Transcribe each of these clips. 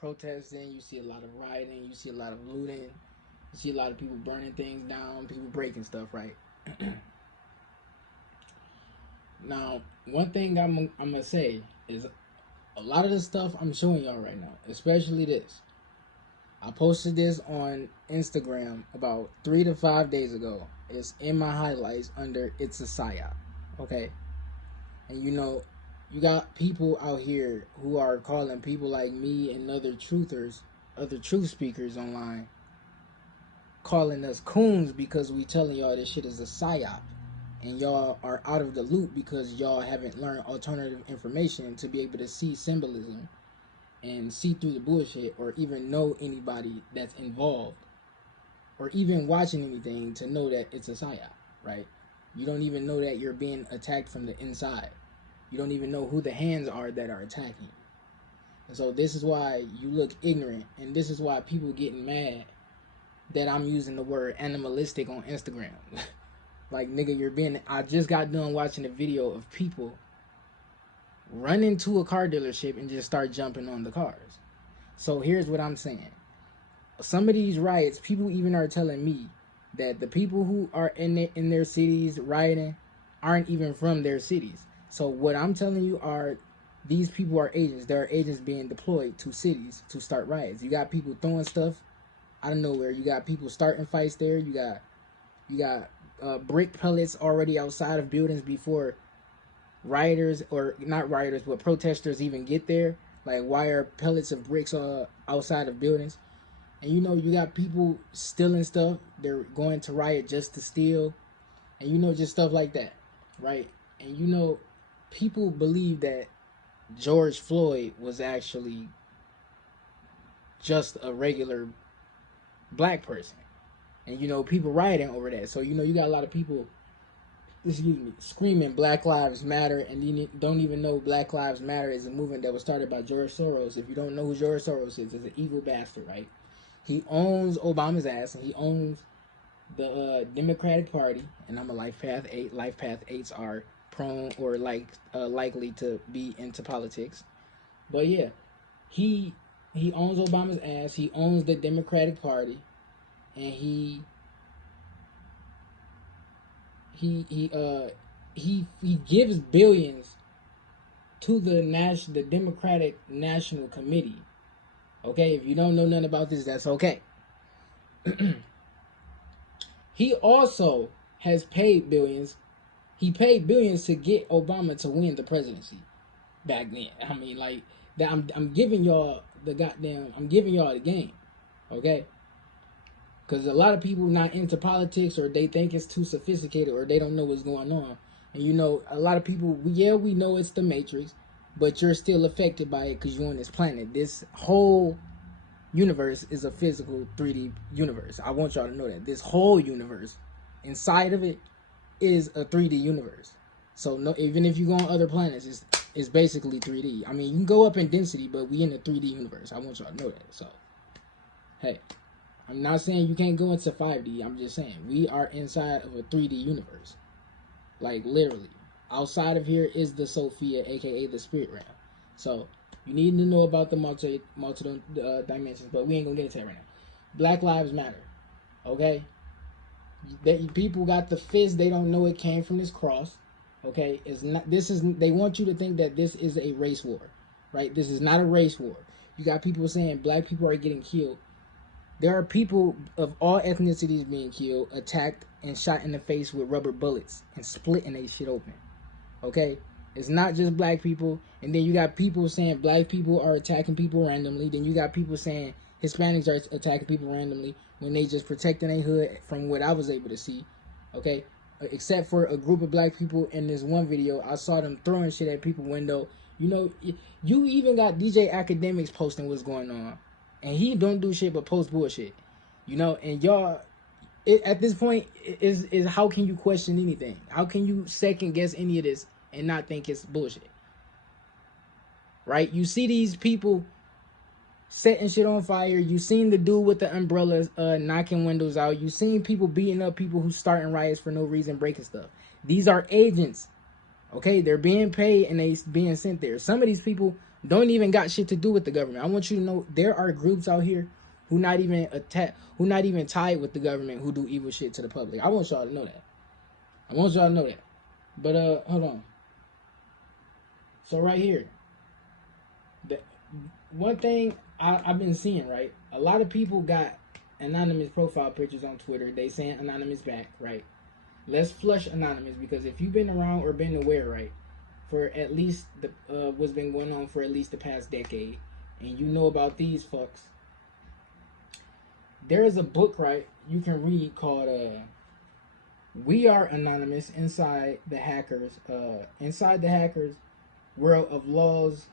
protesting, you see a lot of rioting, you see a lot of looting, you see a lot of people burning things down, people breaking stuff, right? Now, one thing I'm gonna say is a lot of the stuff I'm showing y'all right now, especially this. I posted this on Instagram about 3 to 5 days ago. It's in my highlights under "It's a Psyop." Okay, and you got people out here who are calling people like me and other truthers, other truth speakers online, calling us coons because we telling y'all this shit is a psyop, and y'all are out of the loop because y'all haven't learned alternative information to be able to see symbolism and see through the bullshit, or even know anybody that's involved, or even watching anything to know that it's a psyop, right? You don't even know that you're being attacked from the inside. You don't even know who the hands are that are attacking. And so this is why you look ignorant, and this is why people getting mad that I'm using the word animalistic on Instagram. Like, nigga, I just got done watching a video of people run into a car dealership and just start jumping on the cars. So here's what I'm saying. Some of these riots, people even are telling me that the people who are in their cities rioting aren't even from their cities. So what I'm telling you are, these people are agents. There are agents being deployed to cities to start riots. You got people throwing stuff out of nowhere. You got people starting fights there. You got brick pellets already outside of buildings before rioters, or not rioters, but protesters even get there. Like, why are pellets of bricks outside of buildings? And you got people stealing stuff. They're going to riot just to steal, and just stuff like that, right? And people believe that George Floyd was actually just a regular black person, and people rioting over that. So you got a lot of people, screaming Black Lives Matter, and you don't even know Black Lives Matter is a movement that was started by George Soros. If you don't know who George Soros is an evil bastard, right? He owns Obama's ass, and he owns the Democratic Party, and I'm a Life Path 8. Life Path 8s are prone or likely to be into politics. But yeah, he owns Obama's ass. He owns the Democratic Party, and he gives billions to the Democratic National Committee. Okay, if you don't know nothing about this, that's okay. He also has paid billions. He paid billions to get Obama to win the presidency back then. I mean, like that. I'm giving y'all I'm giving y'all the game, okay? Because a lot of people not into politics, or they think it's too sophisticated, or they don't know what's going on. And a lot of people, we know it's the Matrix, but you're still affected by it because you're on this planet. This whole universe is a physical 3D universe. I want y'all to know that. This whole universe, inside of it, is a 3D universe. So no, even if you go on other planets, it's basically 3D. I mean, you can go up in density, but we in a 3D universe. I want y'all to know that. So, hey, I'm not saying you can't go into 5D. I'm just saying we are inside of a 3D universe. Like, literally. Outside of here is the Sophia, aka the spirit realm. So you need to know about the multi dimensions, but we ain't gonna get into that right now. Black Lives Matter, okay? People got the fist. They don't know it came from this cross, okay? It's not. They want you to think that this is a race war, right? This is not a race war. You got people saying black people are getting killed. There are people of all ethnicities being killed, attacked, and shot in the face with rubber bullets and splitting they shit open. Okay? It's not just black people. And then you got people saying black people are attacking people randomly. Then you got people saying Hispanics are attacking people randomly when they just protecting their hood, from what I was able to see. Okay? Except for a group of black people in this one video. I saw them throwing shit at people's window. You even got DJ Academics posting what's going on. And he don't do shit but post bullshit. And y'all, at this point, is how can you question anything? How can you second guess any of this and not think it's bullshit? Right? You see these people setting shit on fire. You seen the dude with the umbrellas knocking windows out. You seen people beating up people who starting riots for no reason, breaking stuff. These are agents. Okay? They're being paid and they being sent there. Some of these people don't even got shit to do with the government. I want you to know there are groups out here who not even tied with the government, who do evil shit to the public. I want y'all to know that. I want y'all to know that. But hold on. So right here, the one thing I've been seeing, right? A lot of people got anonymous profile pictures on Twitter. They saying anonymous back, right? Let's flush anonymous, because if you've been around or been aware, right, for at least the what's been going on for at least the past decade, and you know about these fucks, there is a book, right, you can read called "We Are Anonymous: Inside the Hackers World of Laws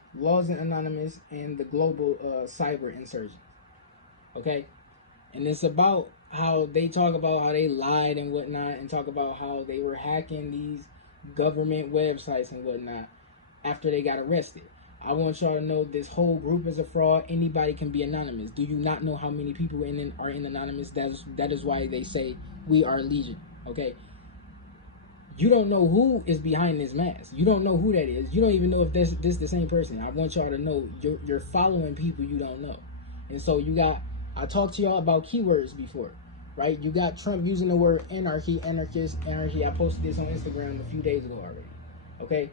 and Anonymous and the Global Cyber Insurgents." Okay, and it's about how they talk about how they lied and whatnot, and talk about how they were hacking these government websites and whatnot after they got arrested. I want y'all to know this whole group is a fraud. Anybody can be anonymous. Do you not know how many people are in anonymous? That is why they say we are legion. Okay. You don't know who is behind this mask. You don't know who that is. You don't even know if this the same person. I want y'all to know you're following people you don't know. And so I talked to y'all about keywords before, right? You got Trump using the word anarchy, anarchist, anarchy. I posted this on Instagram a few days ago already. Okay,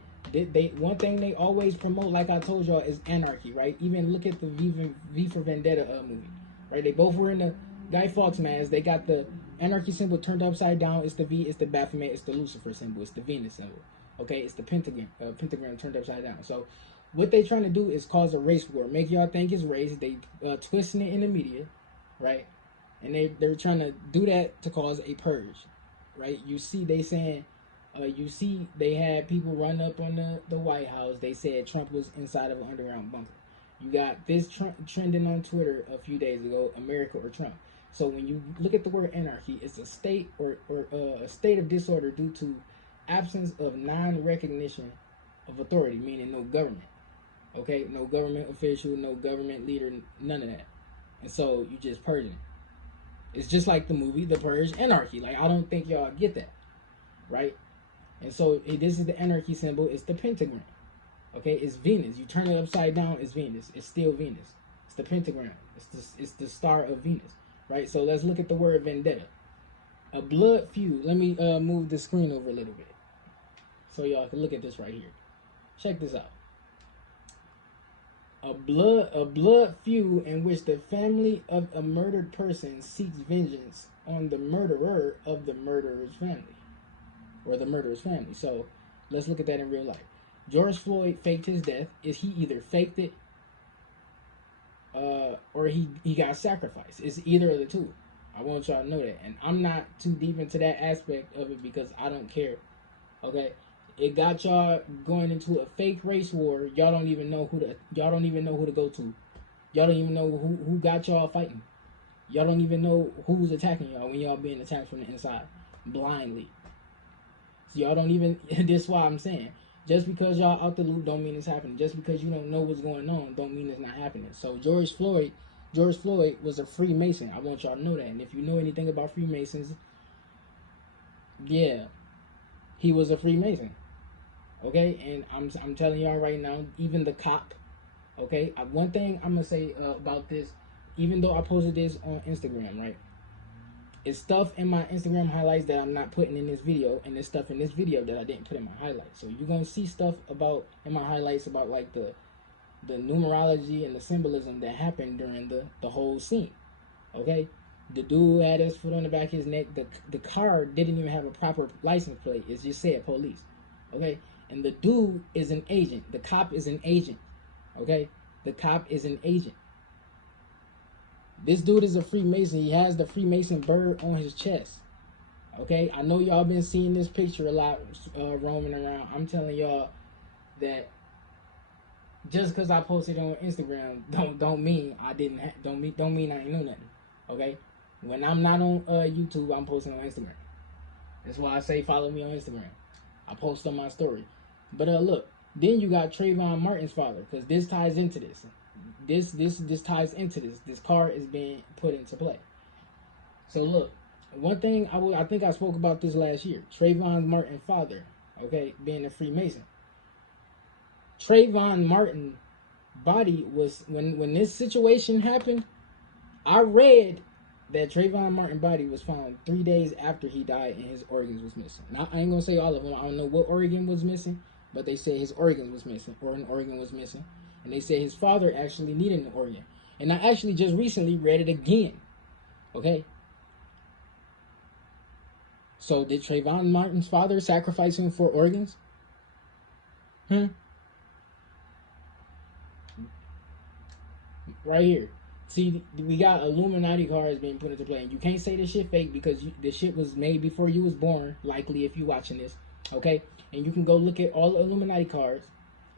one thing they always promote, like I told y'all, is anarchy, right? Even look at the V for Vendetta movie, right? They both were in the Guy Fawkes mask. They got the anarchy symbol turned upside down. It's the V. It's the Baphomet. It's the Lucifer symbol. It's the Venus symbol. Okay, it's the pentagram turned upside down. So what they trying to do is cause a race war, make y'all think it's race. They twisting it in the media, right? And they're trying to do that to cause a purge, right? You see, they saying, they had people run up on the White House. They said Trump was inside of an underground bunker. You got this trending on Twitter a few days ago, America or Trump. So when you look at the word anarchy, it's a state or a state of disorder due to absence of non-recognition of authority, meaning no government. Okay, no government official, no government leader, none of that. And so you just purging it. It's just like the movie The Purge, Anarchy. Like, I don't think y'all get that, right? And so this is the anarchy symbol. It's the pentagram. Okay, it's Venus. You turn it upside down, it's Venus. It's still Venus. It's the pentagram. It's the star of Venus, right? So let's look at the word vendetta. A blood feud. Let me move the screen over a little bit so y'all can look at this right here. Check this out. A blood feud in which the family of a murdered person seeks vengeance on the murderer of the murderer's family, or the murderer's family. So let's look at that in real life. George Floyd faked his death. Is he either faked it or he got sacrificed? It's either of the two. I want y'all to know that. And I'm not too deep into that aspect of it because I don't care. Okay? It got y'all going into a fake race war. Y'all don't even know who to go to. Y'all don't even know who got y'all fighting. Y'all don't even know who's attacking y'all when y'all being attacked from the inside blindly. So y'all don't even this is why I'm saying, just because y'all out the loop don't mean it's happening. Just because you don't know what's going on don't mean it's not happening. So George Floyd was a Freemason. I want y'all to know that. And if you know anything about Freemasons, yeah, he was a Freemason. Okay, and I'm telling y'all right now, even the cop. Okay, one thing I'm gonna say about this, even though I posted this on Instagram, right? It's stuff in my Instagram highlights that I'm not putting in this video, and there's stuff in this video that I didn't put in my highlights. So you're gonna see stuff in my highlights about like the numerology and the symbolism that happened during the whole scene. Okay, the dude had his foot on the back of his neck. The car didn't even have a proper license plate. It just said police. Okay, and the dude is an agent. The cop is an agent. Okay, the cop is an agent. This dude is a Freemason. He has the Freemason bird on his chest. Okay, I know y'all been seeing this picture a lot roaming around. I'm telling y'all that just because I posted on Instagram don't mean I didn't don't mean I ain't know nothing. Okay, when I'm not on YouTube, I'm posting on Instagram. That's why I say follow me on Instagram. I post on my story. But look, then you got Trayvon Martin's father, because this ties into this. This ties into this. This card is being put into play. So look, one thing I think I spoke about this last year. Trayvon Martin's father, okay, being a Freemason. Trayvon Martin body was, when this situation happened, I read that Trayvon Martin body was found 3 days after he died and his organs was missing. Now, I ain't gonna say all of them. I don't know what organ was missing, but they said his organs was missing, or an organ was missing. And they said his father actually needed an organ. And I actually just recently read it again. Okay? So did Trayvon Martin's father sacrifice him for organs? Right here. See, we got Illuminati cards being put into play. And you can't say this shit fake because the shit was made before you was born, likely, if you watching this. Okay? And you can go look at all the Illuminati cards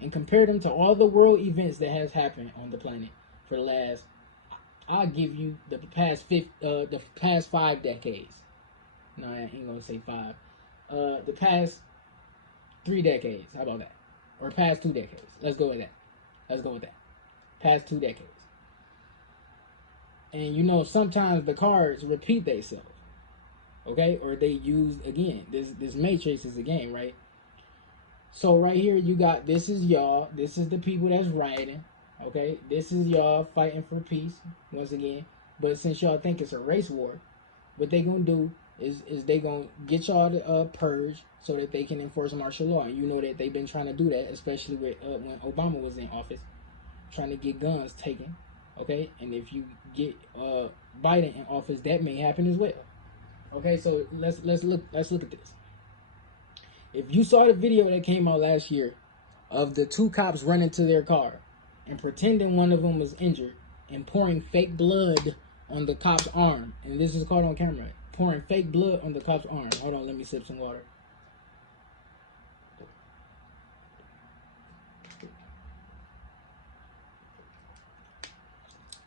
and compare them to all the world events that has happened on the planet for the last, I'll give you the past 5 decades. No, I ain't gonna say 5. The past 3 decades. How about that? Or past 2 decades. Let's go with that. Past 2 decades. And you know, sometimes the cards repeat themselves. Okay? Or they use again. This matrix is a game, right? So right here you got, this is y'all. This is the people that's rioting. Okay? This is y'all fighting for peace, once again. But since y'all think it's a race war, what they gonna do is they gonna get y'all to purge so that they can enforce martial law. And you know that they've been trying to do that, especially with when Obama was in office, trying to get guns taken. Okay, and if you get Biden in office, that may happen as well. Okay, so let's look at this. If you saw the video that came out last year of the 2 cops running to their car and pretending one of them was injured and pouring fake blood on the cop's arm, and this is caught on camera, pouring fake blood on the cop's arm. Hold on, let me sip some water.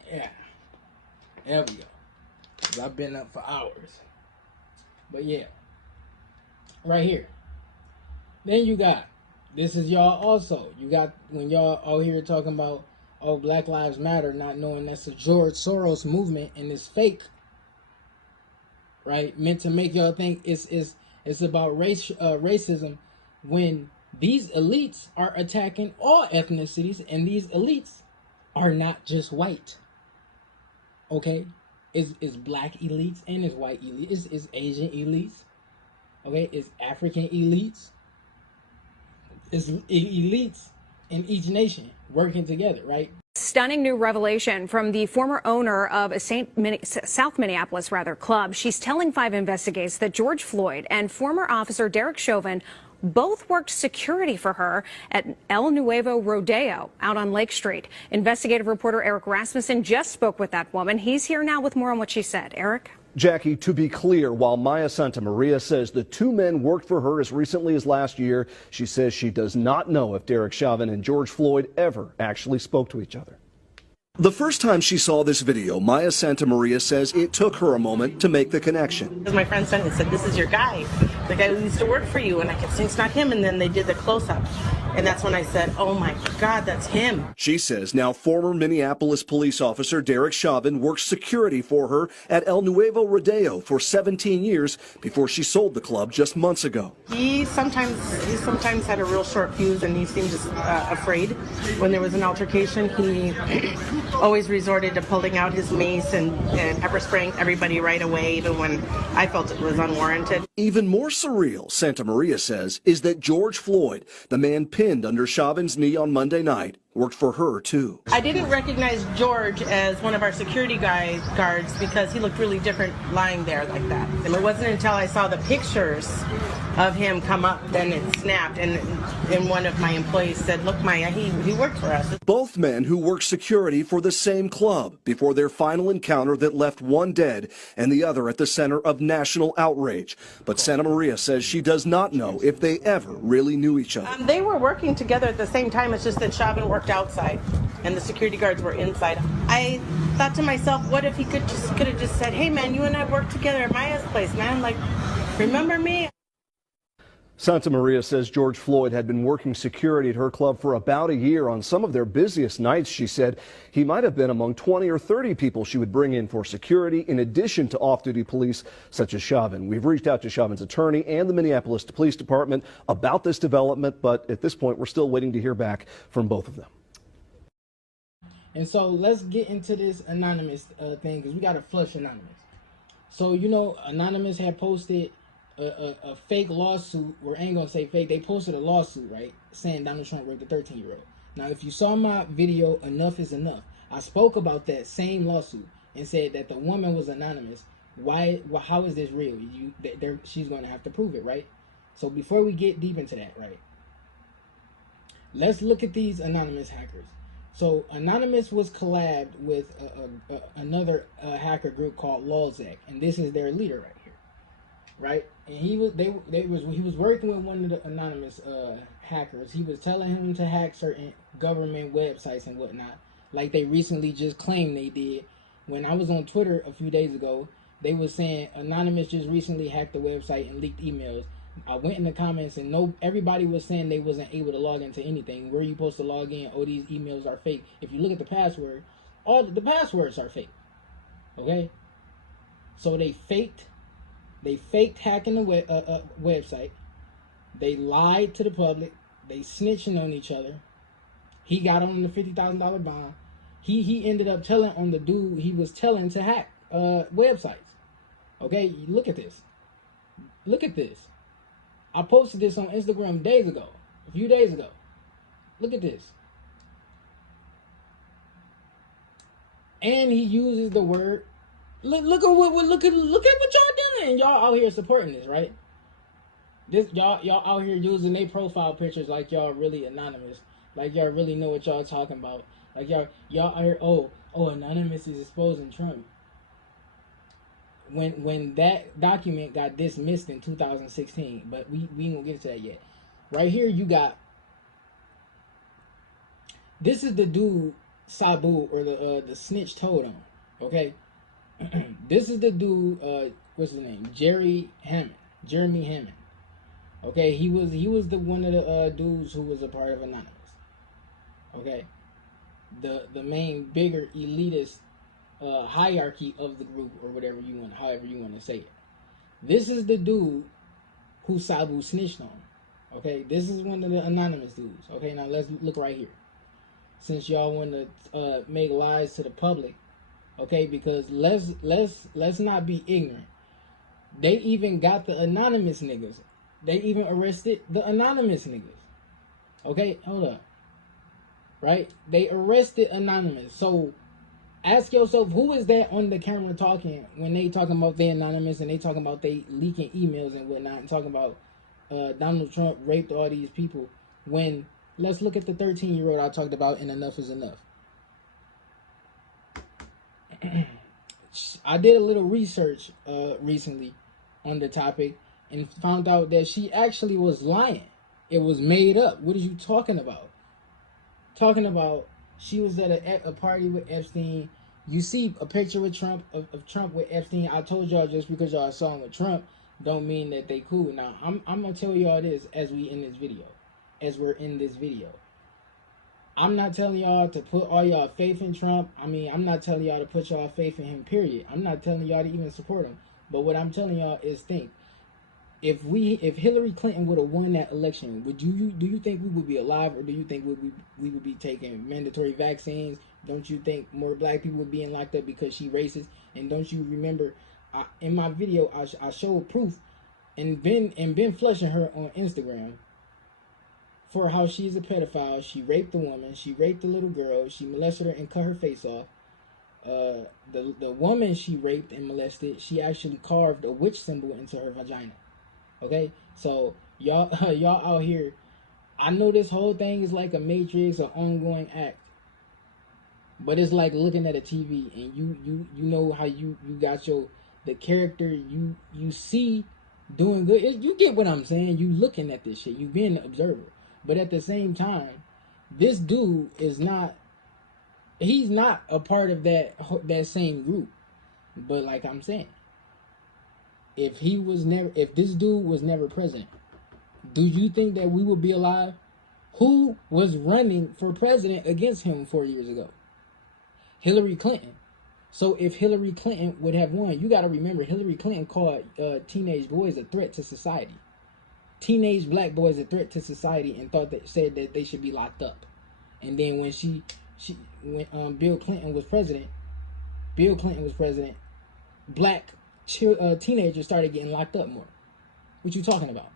Yeah, there we go. 'Cause I've been up for hours. But yeah, right here. Then you got, this is y'all also. You got when y'all out here talking about, oh, Black Lives Matter, not knowing that's a George Soros movement and it's fake. Right? Meant to make y'all think it's about racism, when these elites are attacking all ethnicities, and these elites are not just white. Okay? It's black elites and it's white elites. It's Asian elites. Okay? It's African elites. It's elites in each nation working together, right? Stunning new revelation from the former owner of a South Minneapolis club. She's telling 5 Investigates that George Floyd and former officer Derek Chauvin both worked security for her at El Nuevo Rodeo out on Lake Street. Investigative reporter Eric Rasmussen just spoke with that woman. He's here now with more on what she said. Eric? Jackie, to be clear, while Maya Santamaria says the 2 men worked for her as recently as last year, she says she does not know if Derek Chauvin and George Floyd ever actually spoke to each other. The first time she saw this video, Maya Santamaria says it took her a moment to make the connection. My friend sent me and said, "This is your guy, the guy who used to work for you." And I kept saying, "It's not him." And then they did the close-up. And that's when I said, "Oh my God, that's him." She says now former Minneapolis police officer Derek Chauvin worked security for her at El Nuevo Rodeo for 17 years before she sold the club just months ago. He sometimes had a real short fuse, and he seemed just afraid. When there was an altercation, he always resorted to pulling out his mace and pepper spraying everybody right away, even when I felt it was unwarranted. Even more surreal, Santamaria says, is that George Floyd, the man pinned under Chauvin's knee on Monday night, worked for her too. I didn't recognize George as one of our security guards because he looked really different lying there like that. And it wasn't until I saw the pictures of him come up, then it snapped, and one of my employees said, "Look, Maya, he worked for us." Both men who worked security for the same club before their final encounter that left one dead and the other at the center of national outrage. But Santamaria says she does not know if they ever really knew each other. They were working together at the same time. It's just that Chauvin worked outside and the security guards were inside. I thought to myself, what if he could have just said, "Hey man, you and I worked together at Maya's place, man. Like, remember me?" Santamaria says George Floyd had been working security at her club for about a year. On some of their busiest nights, she said he might have been among 20 or 30 people she would bring in for security, in addition to off-duty police such as Chauvin. We've reached out to Chauvin's attorney and the Minneapolis Police Department about this development, but at this point, we're still waiting to hear back from both of them. And so let's get into this anonymous thing, because we got to flush anonymous. So, you know, anonymous had posted a fake lawsuit, or I ain't gonna say fake, they posted a lawsuit, right, saying Donald Trump raped a 13-year-old. Now, if you saw my video, Enough is Enough, I spoke about that same lawsuit and said that the woman was anonymous. How is this real? She's going to have to prove it, right? So before we get deep into that, right, let's look at these anonymous hackers. So Anonymous was collabed with another hacker group called Lulzak, and this is their leader right here, right? And he was working with one of the anonymous hackers. He was telling him to hack certain government websites and whatnot, like they recently just claimed they did. When I was on Twitter a few days ago, they was saying Anonymous just recently hacked the website and leaked emails. I went in the comments and everybody was saying they wasn't able to log into anything. Where are you supposed to log in? Oh, these emails are fake. If you look at the password, all the passwords are fake. Okay? So they faked hacking the website. They lied to the public. They snitching on each other. He got on the $50,000 bond. He ended up telling on the dude he was telling to hack websites. Okay, look at this. Look at this. I posted this on Instagram a few days ago. Look at this. And he uses the word. Look at what y'all doing. Y'all out here supporting this, right? Y'all out here using their profile pictures like y'all really anonymous, like y'all really know what y'all talking about. Like y'all out here, oh, Anonymous is exposing Trump. When that document got dismissed in 2016, but we ain't gonna get to that yet. Right here you got, this is the dude Sabu, or the snitch told on. Okay, this is the dude. What's his name? Jeremy Hammond. Okay, he was the one of the dudes who was a part of Anonymous. Okay, the main bigger elitist hierarchy of the group, or however you want to say it. This is the dude who Sabu snitched on. Okay, this is one of the anonymous dudes. Okay, now let's look right here. Since y'all want to make lies to the public, okay, because let's not be ignorant. They even got the anonymous niggas. They even arrested the anonymous niggas. Okay, hold up. Right? They arrested Anonymous. So ask yourself, who is that on the camera talking when they talking about they anonymous and they talking about they leaking emails and whatnot and talking about Donald Trump raped all these people, when let's look at the 13-year-old I talked about in Enough is Enough. I did a little research recently on the topic and found out that she actually was lying. It was made up. What are you talking about? Talking about she was at a party with Epstein. You see a picture with Trump of Trump with Epstein. I told y'all, just because y'all saw him with Trump don't mean that they cool. Now I'm gonna tell y'all this as we're in this video. I'm not telling y'all to put all y'all faith in Trump. I mean, I'm not telling y'all to put y'all faith in him, period. I'm not telling y'all to even support him. But what I'm telling y'all is think. If Hillary Clinton would have won that election, do you think we would be alive, or do you think we would be taking mandatory vaccines? Don't you think more black people would be locked up because she racist? And don't you remember in my video I showed proof and been flushing her on Instagram for how she's a pedophile. She raped the woman, she raped the little girl, she molested her and cut her face off. The woman she raped and molested, she actually carved a witch symbol into her vagina. Okay, so y'all out here, I know this whole thing is like a matrix, an ongoing act, but it's like looking at a TV and you know how you got the character you see doing good. You get what I'm saying? You looking at this shit, you being an observer, but at the same time, this dude is not. He's not a part of that same group, but like I'm saying. If this dude was never president, do you think that we would be alive? Who was running for president against him 4 years ago? Hillary Clinton. So if Hillary Clinton would have won, you got to remember Hillary Clinton called teenage boys a threat to society. Teenage black boys a threat to society, and said that they should be locked up. And then when she when Bill Clinton was president, black teenagers started getting locked up more. What you talking about?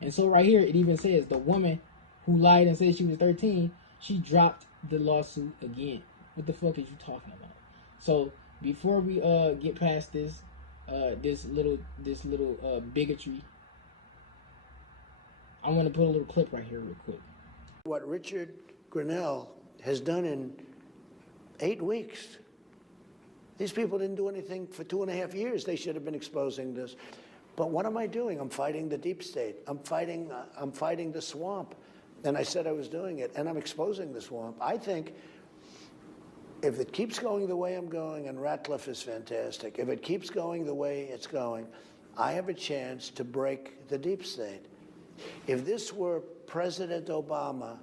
And so right here, it even says the woman who lied and said she was 13, she dropped the lawsuit again. What the fuck is you talking about? So before we get past this little bigotry, I want to put a little clip right here real quick. What Richard Grinnell has done in 8 weeks. These people didn't do anything for 2.5 years. They should have been exposing this. But what am I doing? I'm fighting the deep state. I'm fighting the swamp. And I said I was doing it, and I'm exposing the swamp. I think if it keeps going the way I'm going, and Ratcliffe is fantastic, if it keeps going the way it's going, I have a chance to break the deep state. If this were President Obama,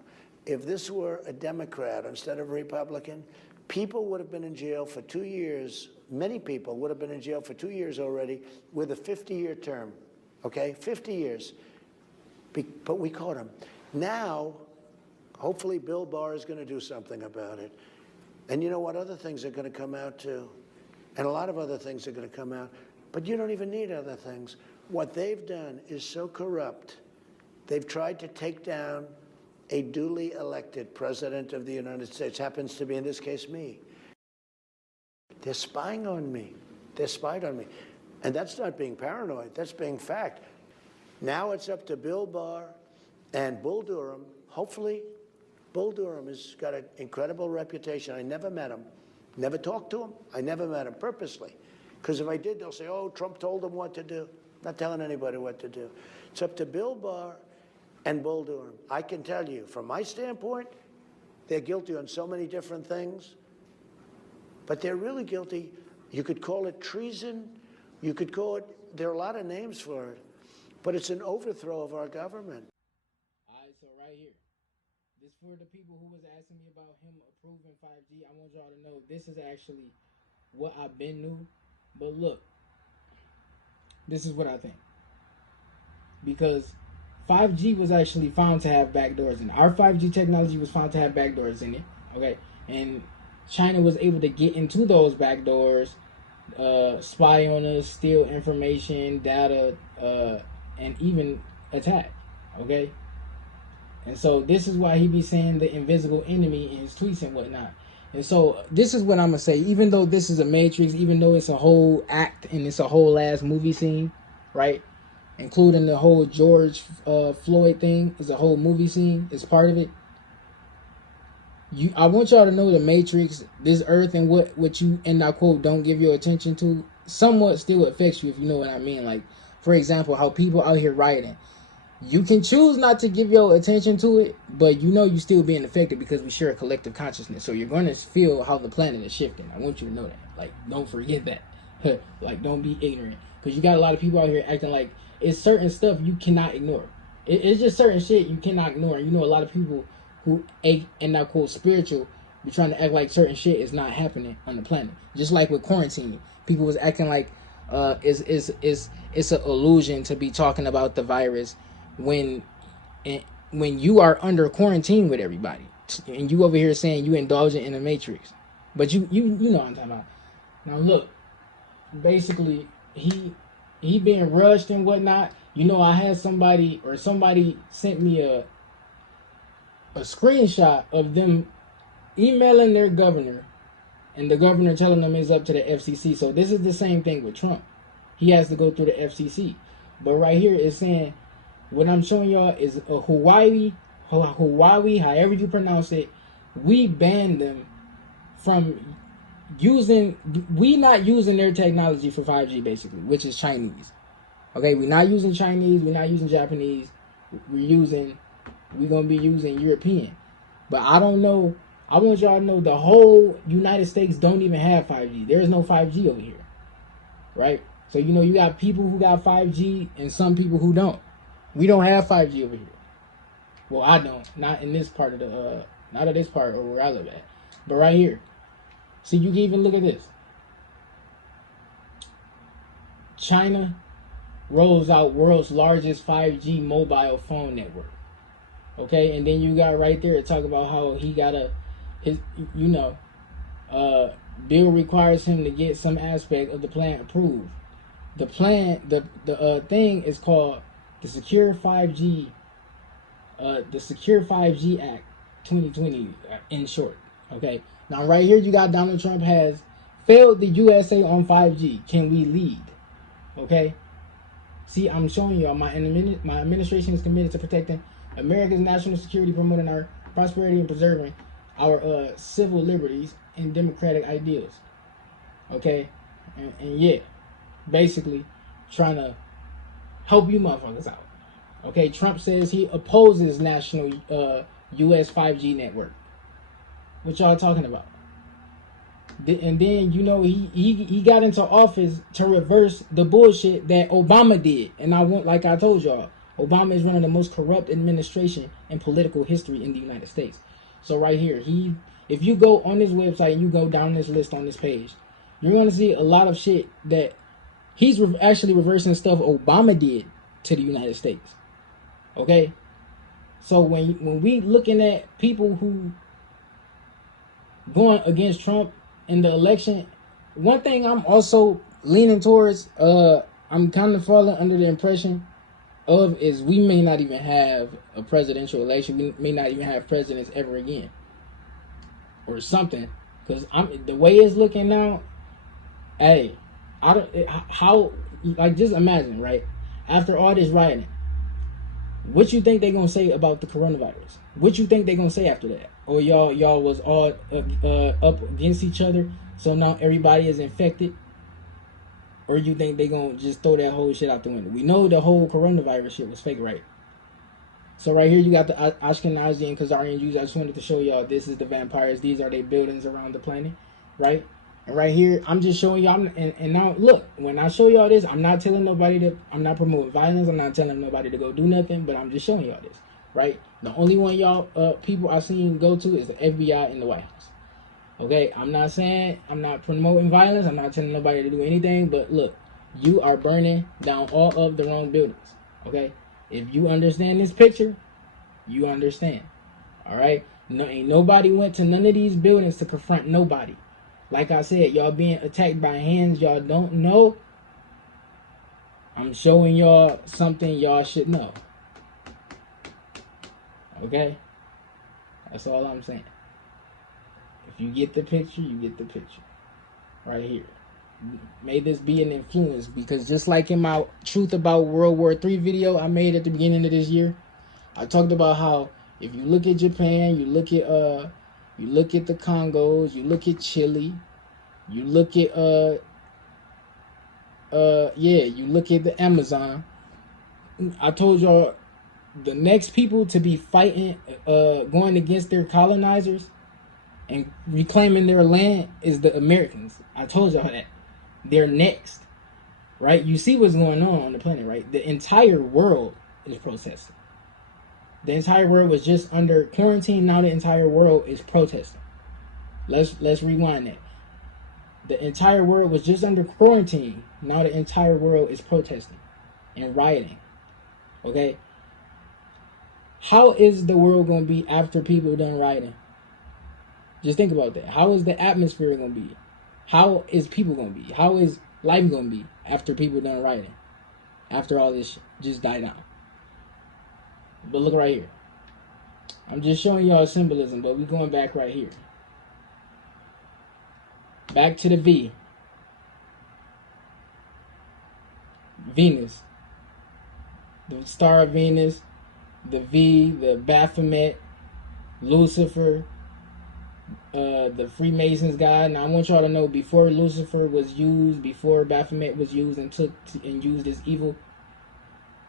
if this were a Democrat instead of a Republican, people would have been in jail for 2 years. Many people would have been in jail for 2 years already with a 50-year term, okay? 50 years. But we caught him. Now, hopefully Bill Barr is going to do something about it. And you know what? Other things are going to come out, too. And a lot of other things are going to come out. But you don't even need other things. What they've done is so corrupt. They've tried to take down a duly elected president of the United States. Happens to be, in this case, me. They're spying on me. They're spied on me. And that's not being paranoid. That's being fact. Now it's up to Bill Barr and Bull Durham. Hopefully, Bull Durham has got an incredible reputation. I never met him. Never talked to him. I never met him purposely. Because if I did, they'll say, oh, Trump told him what to do. Not telling anybody what to do. It's up to Bill Barr and Bull Durham. I can tell you, from my standpoint, they're guilty on so many different things. But they're really guilty. You could call it treason. You could call it, there are a lot of names for it. But it's an overthrow of our government. All right, so right here. This for the people who was asking me about him approving 5G. I want y'all to know this is actually what I've been knew. But look, this is what I think. Because 5G was actually found to have backdoors in it. Our 5G technology was found to have backdoors in it. Okay? And China was able to get into those backdoors, spy on us, steal information, data, and even attack. Okay? And so this is why he be saying the invisible enemy in his tweets and whatnot. And so this is what I'm going to say. Even though this is a Matrix, even though it's a whole act and it's a whole last movie scene, right? Including the whole George Floyd thing is a whole movie scene. It's part of it. I want y'all to know the Matrix, this earth, and what you, and I quote, don't give your attention to, somewhat still affects you, if you know what I mean. Like, for example, how people out here rioting. You can choose not to give your attention to it, but you know you're still being affected because we share a collective consciousness. So you're going to feel how the planet is shifting. I want you to know that. Like, don't forget that. Like, don't be ignorant. Because you got a lot of people out here acting like it's certain stuff you cannot ignore. It's just certain shit you cannot ignore. You know, a lot of people who, and I quote, spiritual, be trying to act like certain shit is not happening on the planet. Just like with quarantine. People was acting like it's an illusion to be talking about the virus when you are under quarantine with everybody, and you over here saying you indulging in a Matrix, but you know what I'm talking about. Now look, basically he being rushed and whatnot. You know, I had somebody sent me a screenshot of them emailing their governor, and the governor telling them it's up to the FCC. So this is the same thing with Trump. He has to go through the FCC, but right here it's saying. What I'm showing y'all is a Hawaii, however you pronounce it. We banned them from not using their technology for 5G, basically, which is Chinese. Okay, we're not using Chinese, we're not using Japanese, we're gonna be using European. But I don't know, I want y'all to know the whole United States don't even have 5G. There is no 5G over here. Right? So you know you got people who got 5G and some people who don't. We don't have 5G over here. Well, I don't. Not in this part of the, not of this part or where I live at. But right here. See, you can even look at this. China rolls out world's largest 5G mobile phone network. Okay, and then you got right there to talk about how he got a his, you know, bill requires him to get some aspect of the plan approved. The plan, the thing is called the Secure 5G, the Secure 5G Act 2020, in short. Okay. Now right here, you got Donald Trump has failed the USA on 5G. Can we lead? Okay. See, I'm showing y'all my administration is committed to protecting America's national security, promoting our prosperity, and preserving our civil liberties and democratic ideals. Okay, and yeah, basically trying to help you motherfuckers out. Okay, Trump says he opposes national U.S. 5G network. What y'all talking about? And then, you know, he got into office to reverse the bullshit that Obama did. And I want, like I told y'all, Obama is running the most corrupt administration in political history in the United States. So right here, if you go on this website and you go down this list on this page, you're going to see a lot of shit that he's actually reversing stuff Obama did to the United States. Okay? So when we looking at people who going against Trump in the election, one thing I'm also leaning towards, I'm kind of falling under the impression of, is we may not even have a presidential election. We may not even have presidents ever again, or something. Because the way it's looking now, hey, I don't how, like, just imagine, right? After all this rioting, what you think they gonna say about the coronavirus? What you think they gonna say after that? Or y'all was all up against each other, so now everybody is infected? Or you think they gonna just throw that whole shit out the window? We know the whole coronavirus shit was fake, right? So right here you got the Ashkenazi and Khazarian Jews. I just wanted to show y'all this is the vampires. These are their buildings around the planet, right? And right here, I'm just showing y'all. And now, look, when I show y'all this, I'm not telling nobody to, I'm not promoting violence. I'm not telling nobody to go do nothing, but I'm just showing y'all this, right? The only one y'all people I've seen go to is the FBI and the White House. Okay, I'm not saying, I'm not promoting violence. I'm not telling nobody to do anything, but look, you are burning down all of the wrong buildings. Okay, if you understand this picture, you understand. All right, no, ain't nobody went to none of these buildings to confront nobody. Like I said, y'all being attacked by hands y'all don't know. I'm showing y'all something y'all should know. Okay? That's all I'm saying. If you get the picture, you get the picture. Right here. May this be an influence, because just like in my Truth About World War III video I made at the beginning of this year, I talked about how if you look at Japan, you look at the Congos, you look at Chile, you look at you look at the Amazon. I told y'all the next people to be fighting, going against their colonizers and reclaiming their land is the Americans. I told y'all that. They're next. Right? You see what's going on the planet, right? The entire world is protesting. The entire world was just under quarantine. Now the entire world is protesting. Let's rewind that. The entire world was just under quarantine. Now the entire world is protesting and rioting. Okay? How is the world going to be after people done rioting? Just think about that. How is the atmosphere going to be? How is people going to be? How is life going to be after people done rioting? After all this just died down. But look right here. I'm just showing y'all symbolism, but we're going back right here. Back to the V. Venus. The star of Venus. The V. The Baphomet. Lucifer. The Freemasons god. Now I want y'all to know, before Lucifer was used, before Baphomet was used and used as evil,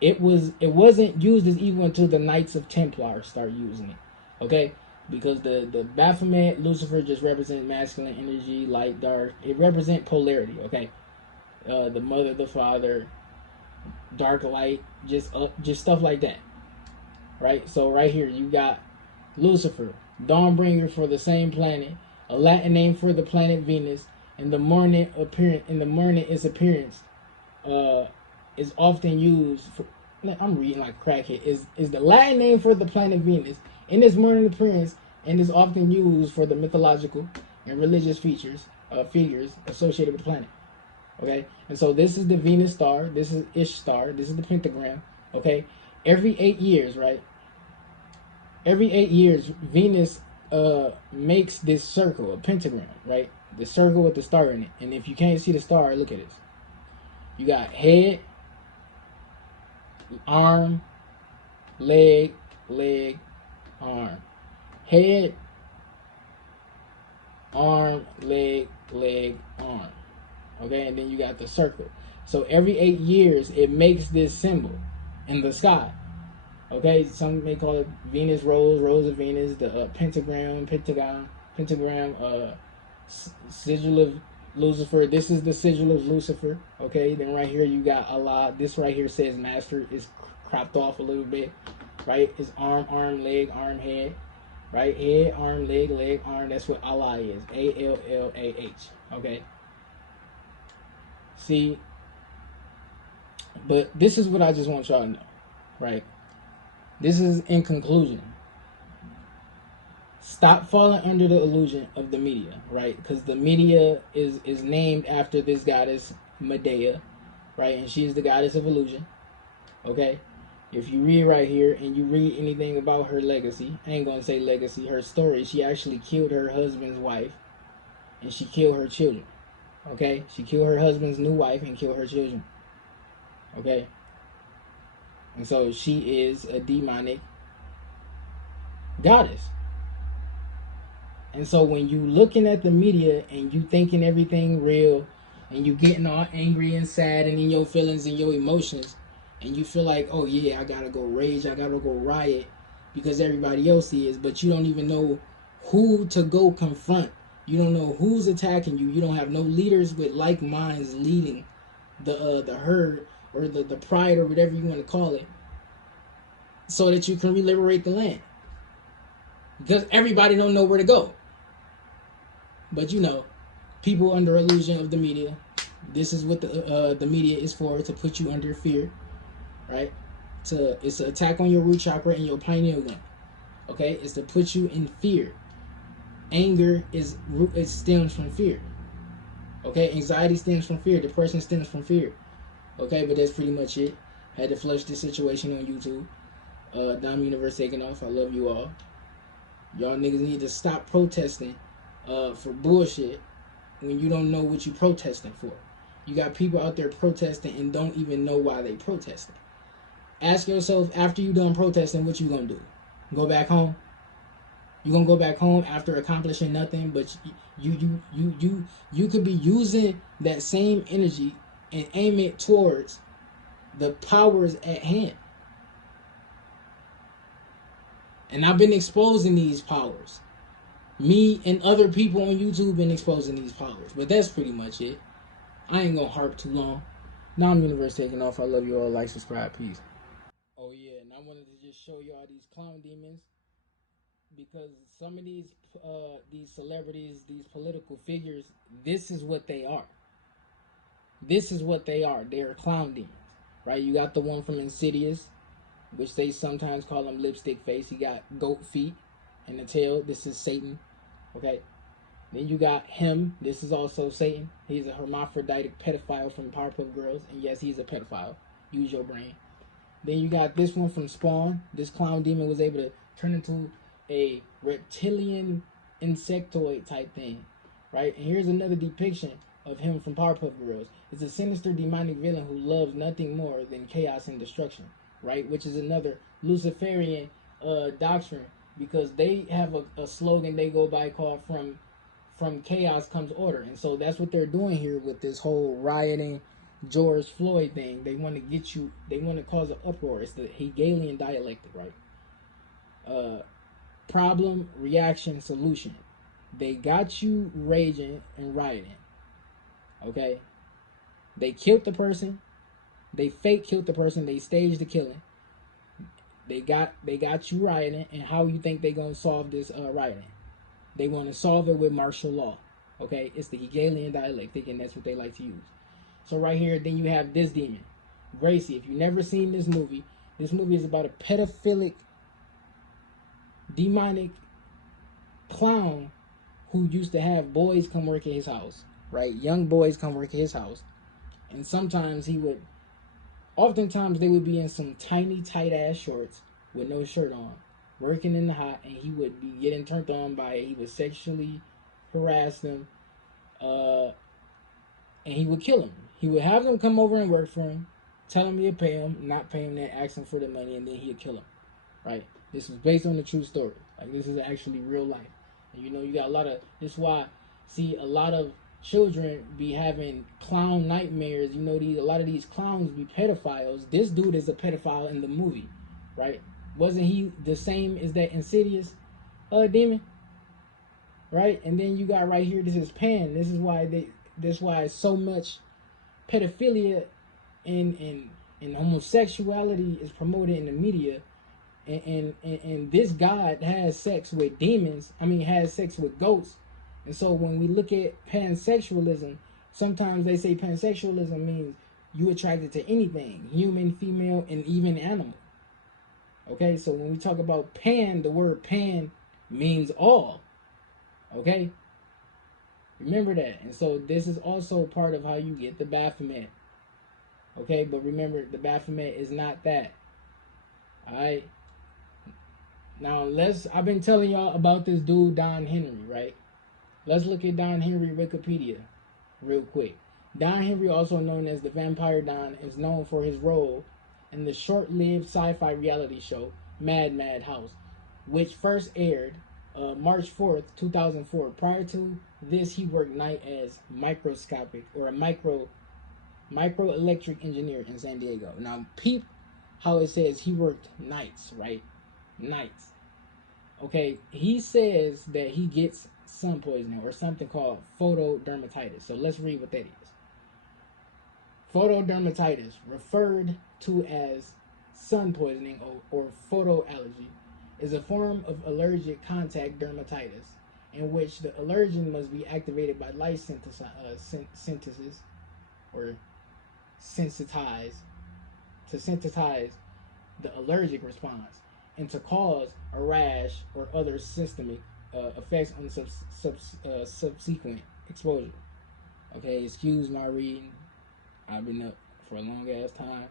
it wasn't used as evil until the Knights of Templar start using it. Okay? Because the Baphomet, Lucifer just represent masculine energy, light, dark. It represent polarity, okay? The mother, the father, dark, light, just stuff like that. Right? So right here you got Lucifer, Dawnbringer for the same planet, a Latin name for the planet Venus, and the morning its appearance is often used for, I'm reading like a crackhead, is the Latin name for the planet Venus. In its morning appearance and is often used for the mythological and religious figures associated with the planet. Okay, and so this is the Venus star, this is Ishtar, this is the pentagram. Okay, every 8 years, right? Every 8 years, Venus makes this circle, a pentagram, right? The circle with the star in it. And if you can't see the star, look at this. You got head, arm, leg, arm. Head, arm, leg, arm. Okay, and then you got the circle. So every 8 years, it makes this symbol in the sky. Okay, some may call it Venus rose, rose of Venus, the pentagram, sigil of Lucifer. This is the sigil of Lucifer. Okay, then right here you got Allah. This right here says master, is cropped off a little bit. Right, it's arm, leg, arm, head. Right, head, arm, leg, arm. That's what Allah is. ALLAH. Okay. See, but this is what I just want y'all to know. Right. This is in conclusion. Stop falling under the illusion of the media, right? Because the media is named after this goddess Medea, right? And she is the goddess of illusion, okay? If you read right here and you read anything about her legacy, I ain't gonna say legacy, her story, she actually killed her husband's wife and she killed her children, okay? She killed her husband's new wife and killed her children, okay? And so she is a demonic goddess. And so when you looking at the media and you thinking everything real and you getting all angry and sad and in your feelings and your emotions and you feel like, oh yeah, I gotta go rage, I gotta go riot because everybody else is, but you don't even know who to go confront. You don't know who's attacking you. You don't have no leaders with like minds leading the herd or the pride or whatever you want to call it, so that you can liberate the land. Because everybody don't know where to go. But you know, people under illusion of the media, this is what the media is for, to put you under fear, right? It's an attack on your root chakra and your pineal gland. Okay, it's to put you in fear. Anger it stems from fear. Okay, anxiety stems from fear. Depression stems from fear. Okay, but that's pretty much it. Had to flush this situation on YouTube. Dom Universe taking off. I love you all. Y'all niggas need to stop protesting for bullshit when you don't know what you protesting for. You got people out there protesting and don't even know why they protesting. Ask yourself, after you done protesting, what you gonna do? Go back home? You gonna go back home after accomplishing nothing? But you could be using that same energy and aim it towards the powers at hand. And I've been exposing these powers. Me and other people on YouTube been exposing these powers. But that's pretty much it. I ain't gonna harp too long. Now I'm Universe taking off. I love you all. Like, subscribe, peace. Oh yeah, and I wanted to just show y'all these clown demons, because some of these celebrities, these political figures, this is what they are. This is what they are. They are clown demons, right? You got the one from Insidious, which they sometimes call him lipstick face. He got goat feet and the tail. This is Satan, okay? Then you got him. This is also Satan. He's a hermaphroditic pedophile from Powerpuff Girls, and yes, he's a pedophile. Use your brain. Then you got this one from Spawn. This clown demon was able to turn into a reptilian insectoid type thing, right? And here's another depiction of him from Powerpuff Girls. It's a sinister demonic villain who loves nothing more than chaos and destruction, right? Which is another Luciferian doctrine, because they have a slogan they go by called from chaos comes order. And so that's what they're doing here with this whole rioting George Floyd thing. They want to get you, they want to cause an uproar. It's the Hegelian dialectic, right? Problem, reaction, solution. They got you raging and rioting, okay? They killed the person. They fake killed the person. They staged the killing. They got you rioting, and how you think they gonna solve this rioting? They want to solve it with martial law, okay? It's the Hegelian dialectic, and that's what they like to use. So right here, then you have this demon, Gracie. If you've never seen this movie is about a pedophilic, demonic clown who used to have boys come work at his house, right? Young boys come work at his house. And sometimes oftentimes they would be in some tiny, tight ass shorts with no shirt on, working in the hot, and he would be getting turned on by it. He would sexually harass them, and he would kill them. He would have them come over and work for him, tell him he'd pay him, not pay him, then ask him for the money, and then he'd kill him, right? This was based on a true story. Like, this is actually real life. And you know, you got a lot of, this is why, see, a lot of children be having clown nightmares. You know, a lot of these clowns be pedophiles. This dude is a pedophile in the movie, right? Wasn't he the same as that Insidious demon? Right? And then you got right here, this is Pan. This is why so much pedophilia and homosexuality is promoted in the media. And this God has sex with demons. Has sex with goats. And so when we look at pansexualism, sometimes they say pansexualism means you attracted to anything, human, female, and even animal. Okay, so when we talk about pan, the word pan means all. Okay? Remember that. And so this is also part of how you get the Baphomet. Okay, but remember, the Baphomet is not that. Alright? Now, I've been telling y'all about this dude, Don Henry, right? Let's look at Don Henry Wikipedia real quick. Don Henry, also known as the Vampire Don, is known for his role in the short-lived sci-fi reality show Mad House, which first aired March 4th, 2004. Prior to this, he worked night as microelectric engineer in San Diego. Now, peep how it says he worked nights, right? Nights. Okay, he says that he gets sun poisoning or something called photodermatitis. So let's read what that is. Photodermatitis, referred to as sun poisoning or photoallergy, is a form of allergic contact dermatitis in which the allergen must be activated by light synthesis or sensitize to sensitize the allergic response and to cause a rash or other systemic effects on subsequent exposure. Okay, excuse my reading. I've been up for a long ass time.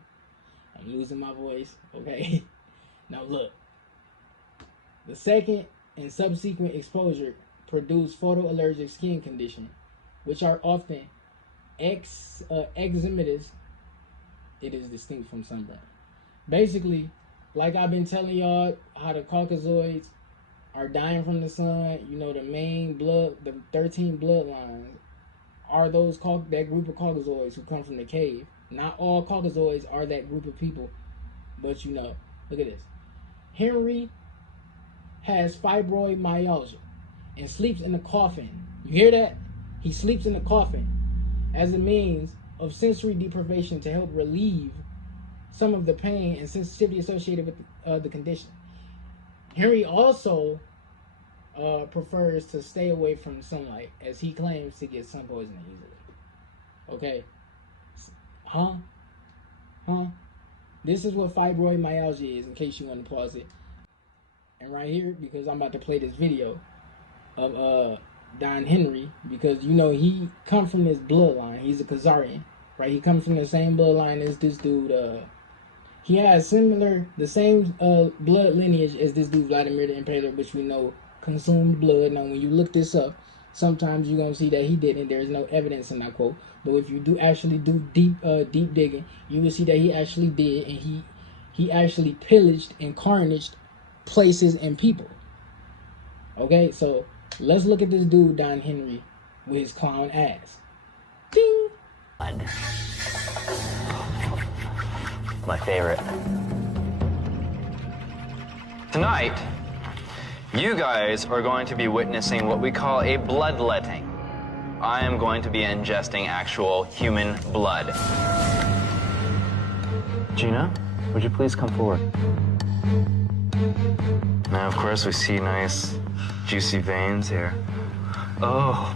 I'm losing my voice. Okay. Now look. The second and subsequent exposure produce photoallergic skin condition, which are often eczematous. It is distinct from sunburn. Basically, like I've been telling y'all, how the Caucasoids are dying from the sun. You know, the main blood, the 13 bloodlines are that group of Caucasoids who come from the cave. Not all Caucasoids are that group of people, but you know, look at this. Henry has fibromyalgia and sleeps in a coffin. You hear that? He sleeps in a coffin as a means of sensory deprivation to help relieve some of the pain and sensitivity associated with the condition. Henry also prefers to stay away from sunlight, as he claims to get sun poisoning easily. Okay. Huh? This is what fibromyalgia is, in case you want to pause it. And right here, because I'm about to play this video of Don Henry, because you know he comes from this bloodline. He's a Khazarian, right? He comes from the same bloodline as this dude. He has the same blood lineage as this dude Vladimir the Impaler, which we know consumed blood. Now, when you look this up, sometimes you're gonna see that he didn't. There is no evidence in that quote. But if you do actually do deep digging, you will see that he actually did, and he actually pillaged and carnaged places and people. Okay, so let's look at this dude Don Henry with his clown ass. Ding. My favorite. Tonight, you guys are going to be witnessing what we call a bloodletting. I am going to be ingesting actual human blood. Gina, would you please come forward? Now, of course, we see nice, juicy veins here. Oh.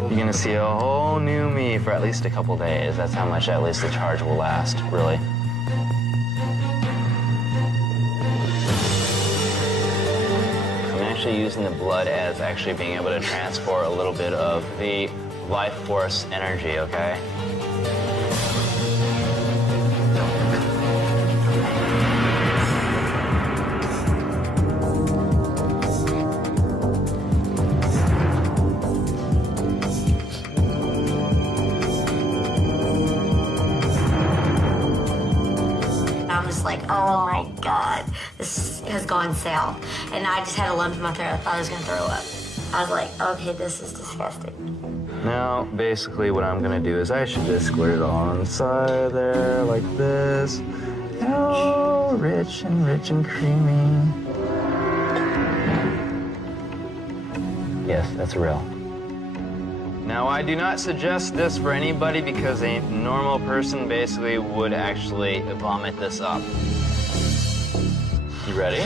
You're gonna see a whole new me for at least a couple days. That's how much at least the charge will last, really. Come actually using the blood as actually being able to transport a little bit of the life force energy, okay? I'm just like, oh my God, this has gone south. And I just had a lump in my throat. I thought I was gonna throw up. I was like, okay, this is disgusting. Now, basically what I'm gonna do is I should just squirt it all on the side there, like this. Oh, rich and creamy. Yes, that's real. Now, I do not suggest this for anybody because a normal person basically would actually vomit this up. You ready?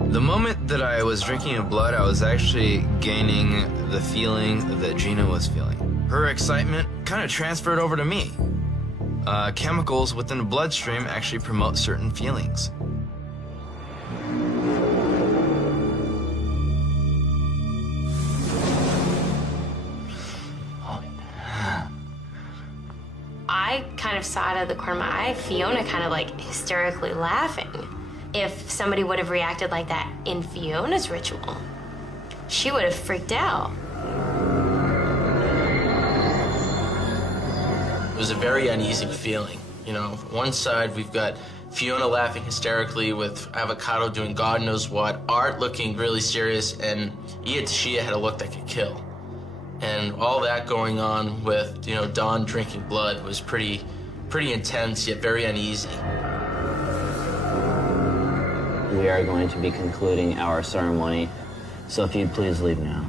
The moment that I was drinking the blood, I was actually gaining the feeling that Gina was feeling. Her excitement kind of transferred over to me. Chemicals within the bloodstream actually promote certain feelings. I kind of saw out of the corner of my eye, Fiona kind of like hysterically laughing. If somebody would have reacted like that in Fiona's ritual, she would have freaked out. It was a very uneasy feeling. You know, one side we've got Fiona laughing hysterically with Avocado doing God knows what, Art looking really serious, and Ia Tashia had a look that could kill. And all that going on with, you know, Dawn drinking blood was pretty intense yet very uneasy. We are going to be concluding our ceremony, so if you'd please leave now.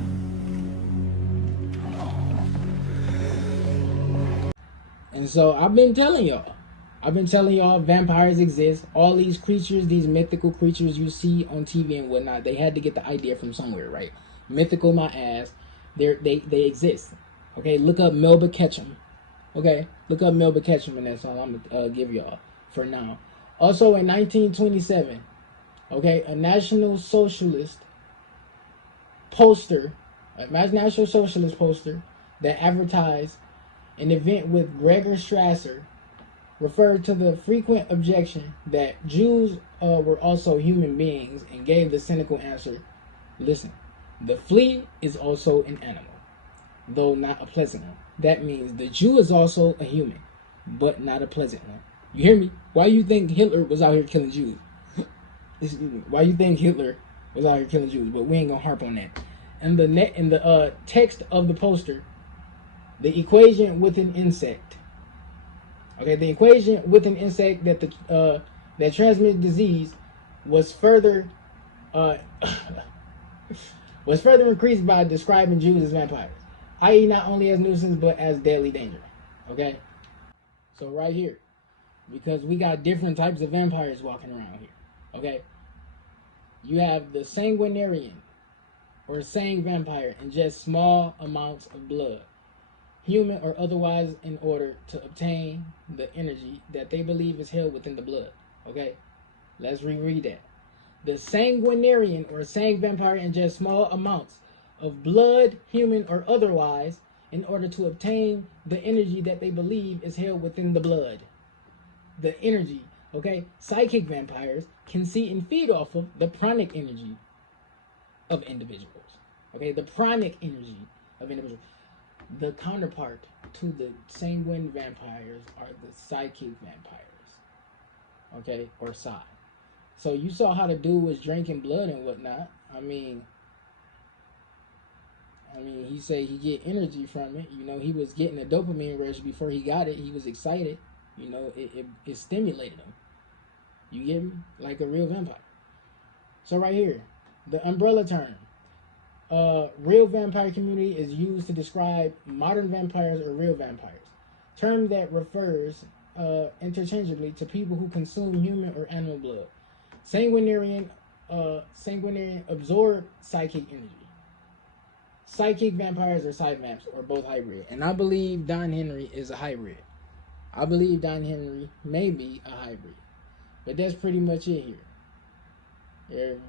And so I've been telling y'all vampires exist. All these creatures, these mythical creatures you see on TV and whatnot, they had to get the idea from somewhere, right? Mythical my ass. They exist. Okay, look up Melba Ketchum. Okay, look up Melba Ketchum, and that's all I'm gonna give y'all for now. Also in 1927, okay, a National Socialist poster that advertised an event with Gregor Strasser referred to the frequent objection that Jews were also human beings and gave the cynical answer, listen, the flea is also an animal, though not a pleasant one. That means the Jew is also a human, but not a pleasant one. You hear me? Why you think Hitler was out here killing Jews? Excuse me. Why you think Hitler was out here killing Jews? But we ain't gonna harp on that. In the text of the poster, the equation with an insect. Okay, the equation with an insect that transmits disease was further increased by describing Jews as vampires, i.e., not only as nuisance but as deadly danger. Okay, so right here, because we got different types of vampires walking around here. Okay, you have the sanguinarian or sang vampire ingest small amounts of blood, human or otherwise, in order to obtain the energy that they believe is held within the blood. Okay, let's reread that. The sanguinarian or sang vampire ingests small amounts of blood, human or otherwise, in order to obtain the energy that they believe is held within the blood. The energy, okay? Psychic vampires can see and feed off of the pranic energy of individuals. Okay, the pranic energy of individuals. The counterpart to the sanguine vampires are the psychic vampires. Okay, or Psy. So you saw how the dude was drinking blood and whatnot. I mean, he said he get energy from it. You know, he was getting a dopamine rush before he got it. He was excited. You know, it stimulated him. You get me? Like a real vampire. So right here, the umbrella term. Real vampire community is used to describe modern vampires or real vampires. Term that refers interchangeably to people who consume human or animal blood. Sanguinarian absorb psychic energy. psychic vampires or psy-vamps are both hybrid. And I believe Don Henry is a hybrid. I believe Don Henry may be a hybrid. But that's pretty much it here.